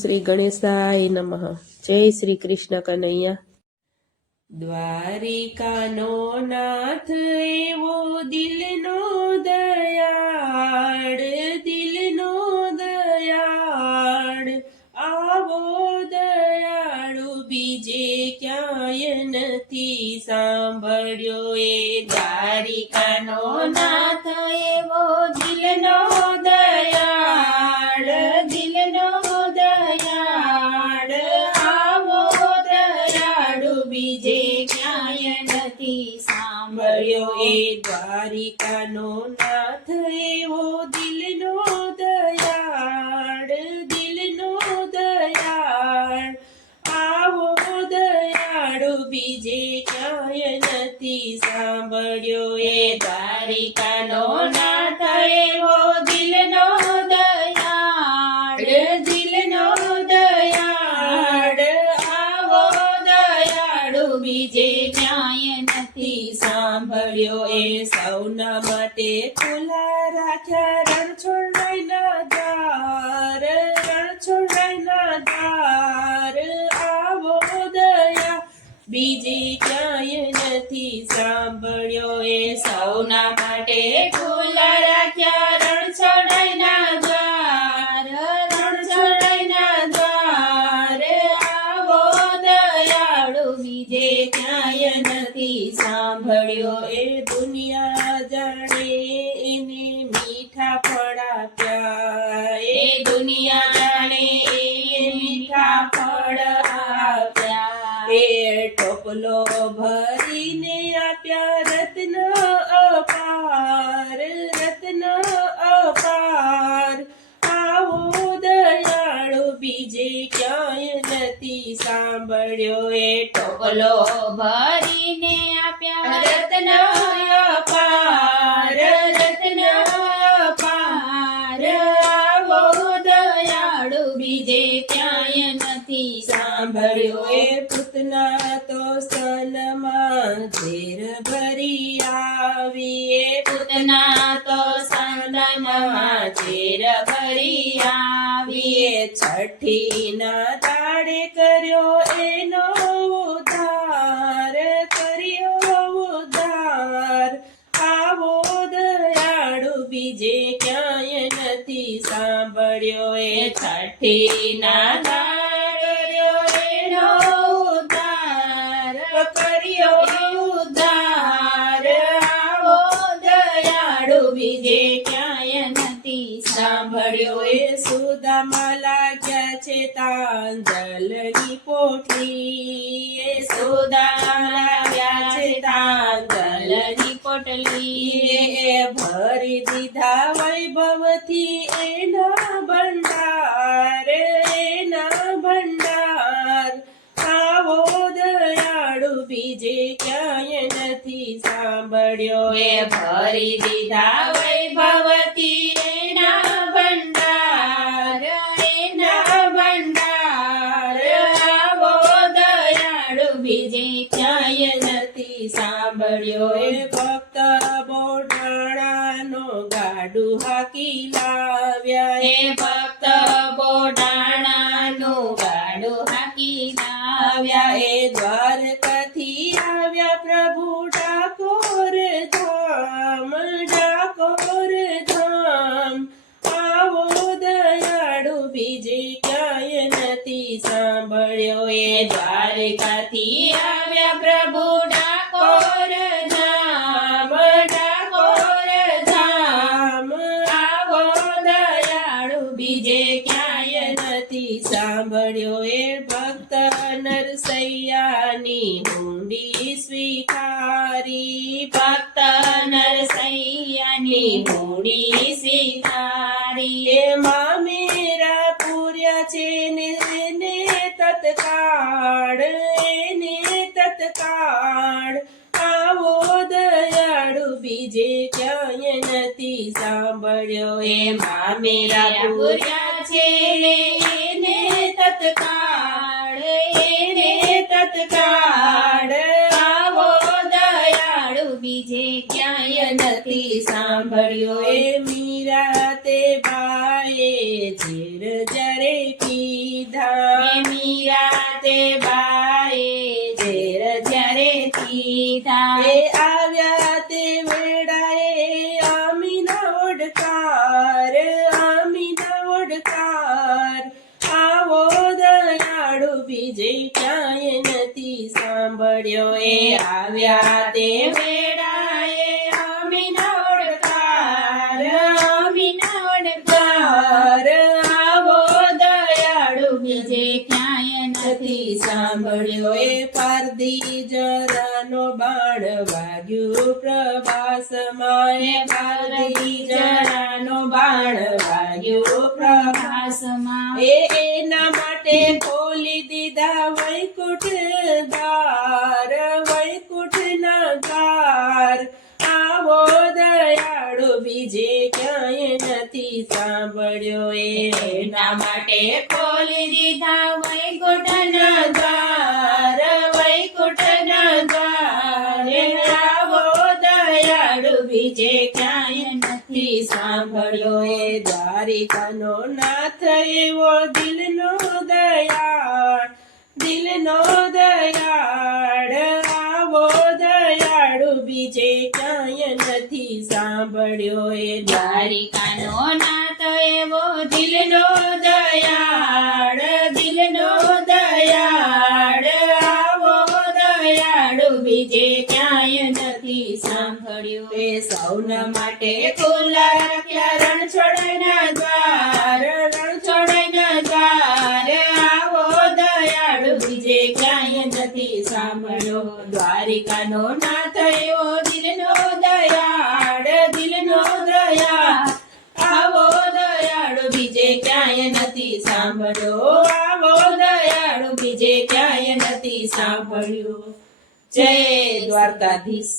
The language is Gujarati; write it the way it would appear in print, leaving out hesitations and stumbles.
શ્રી ગણેશાય નમઃ. જય શ્રી કૃષ્ણ કનૈયા. દ્વારિકાનો નાથ એવો દિલનો દયાળ, દિલનો દયાળ, આવો દયાળુ બીજે ક્યાંય નથી સાંભળ્યો. એ દ્વારિકાનો નાથ એવો દિલનો દયાળ, દિલનો દયાળ, આવો દયાળુ બીજે ક્યાંય નથી સાંભળ્યો. એ દ્વારિકાનો નાથ એવો દિલનો દયાળ, દિલનો દયાળ, આવો દયાળુ બીજે ક્યાંય નથી સાંભળ્યો. એ દ્વારિકાનો નાથ એવો દિલનો દયાળ, દિલનો દયાળ, આવો દયાળુ બીજે ક્યાંય નથી સાંભળ્યો. એ સૌના માટે ખુલ્લા રાખ્યા રણછોડરાયના દ્વાર, રણછોડરાયના દ્વાર, આવો દયા બીજે ક્યાંય નથી સાંભળ્યો. એ સૌના માટે ખુલ્લા રાખ્યા રણછોડરાયના દ્વાર, રણછોડરાયના દ્વાર, આવો દયાળુ બીજે ક્યાંય નથી સાંભળ્યો. એ દુનિયા જાણે એને મીઠા ફળ આપ્યા, એ દુનિયા જાણે એને મીઠા ફળ આપ્યા. એ ટોપલો ભરીને આપ્યા રત્ન અપાર, રત્ન અપાર, આવો દયાળુ બીજે ક્યાંય નથી સાંભળ્યો. એ ટોપલો ભરીને આપ્યા રત્ન અપાર, રત્ન અપાર, આવો દયાળુ બીજે ક્યાંય નથી સાંભળ્યો. એ પૂતના તો સનમાં ઝેર ભરી આવી, એ પૂતના તો સનમાં ઝેર ભરી આવી. એ છઠ્ઠીના દાડે કર્યો એનો ઉદ્ધાર, કર્યો ઉદ્ધાર, આવો દયાળુ બીજે ક્યાંય નથી સાંભળ્યો. એ છઠ્ઠીના દાડે કર્યો એનો ઉદ્ધાર, કર્યો ઉદ્ધાર, આવો દયાળુ બીજે ક્યાંય નથી સાંભળ્યો. એ સુદામા લાગ્યા છે તાંજલની પોટલી, એ સુદામા લાગ્યા છે તાંજલની પોટલી. એ ભરી દીધા વૈભવથી એના ભંડાર, એના ભંડાર, આવો દયાળુ બીજે ક્યાંય નથી સાંભળ્યો. એ ભરી દીધા વૈભવથી એના ભંડાર, એના ભંડાર, આવો દયાળુ બીજે ક્યાંય નથી સાંભળ્યો. એ ભક્ત બોડાણાનો ગાડું હાકી લાવ્યા, એ ભક્ત બોડાણાનું ગાડું હાકી લાવ્યા. એ દ્વારકાથી આવ્યા પ્રભુ ડાકોર ધામ, ડાકોર ધામ, આવો દયાળુ બીજે ક્યાંય નથી સાંભળ્યો. એ દ્વારકાથી આવ્યા પ્રભુ ડાકોર ધામ, ડાકોર ધામ, આવો દયાળુ બીજે ક્યાંય નથી સાંભળ્યો. એ ભક્ત નરસૈયાની હુંડી સ્વીકારી, ભક્ત નરસૈયાની હુંડી સ્વીકારી. એ મામેરા પૂર્યા છે ને એને તત્કાળ, એને તત્કાળ, આવો દયાળુ બીજે ક્યાંય નથી સાંભળ્યો. એ મામેરા પૂર્યા છે ને એને તત્કાળ, એને તત્કાળ, આવો દયાળુ બીજે ક્યાંય નથી સાંભળ્યો. એ મીરા તે બાએ ઝેર જ્યારે પીધું, કીધા. એ આવ્યા તે વેળાએ આમીના ઓડકાર, આમીના ઓડકાર. આવો દયાળુ બીજે ક્યાંય નથી સાંભળ્યો. એ આવ્યા તે વેળાએ આમીના ઓડકાર, આમીના ઓડકાર. આવો દયાળુ બીજે ક્યાંય નથી સાંભળ્યો. એ પારધી જરાનો બાણ વાગ્યું પ્રભાસમાં. એ પારધી જરાનો બાણ વાગ્યું પ્રભાસમાં. એના માટે ખોલી દીધા વૈકુંઠ દ્વાર, વૈકુંઠના દ્વાર. આવો દયાળુ બીજે ક્યાંય નથી સાંભળ્યો. એના માટે ખોલી દીધા વૈકુંઠના દ્વાર, વૈકુંઠના દ્વાર. આવો દયાળુ બીજે ક્યાંય નથી સાંભળ્યો. એ દ્વારિકાનો નાથ એવો દિલનો દયાળ, દિલનો દયાળ. આવો દયાળુ બીજે ક્યાંય નથી સાંભળ્યો. એ દ્વારિકાનો નાથ એવો દિલનો દયાળ, દિલનો દયાળ. આવો દયાળુ બીજે ક્યાંય નથી સાંભળ્યો. એ સૌના માટે ખુલ્લા રાખ્યા રણછોડના દ્વાર, રણછોડના દ્વાર. આવો દયાળુ બીજે ક્યાંય નથી સાંભળ્યો. દ્વારિકાનો નાથ એવો દિલનો દયાળ, દિલનો દયાળ. આવો દયાળુ બીજે ક્યાંય નથી સાંભળ્યો. આવો દયાળુ બીજે ક્યાંય નથી સાંભળ્યો. જય દ્વારકાધીશ.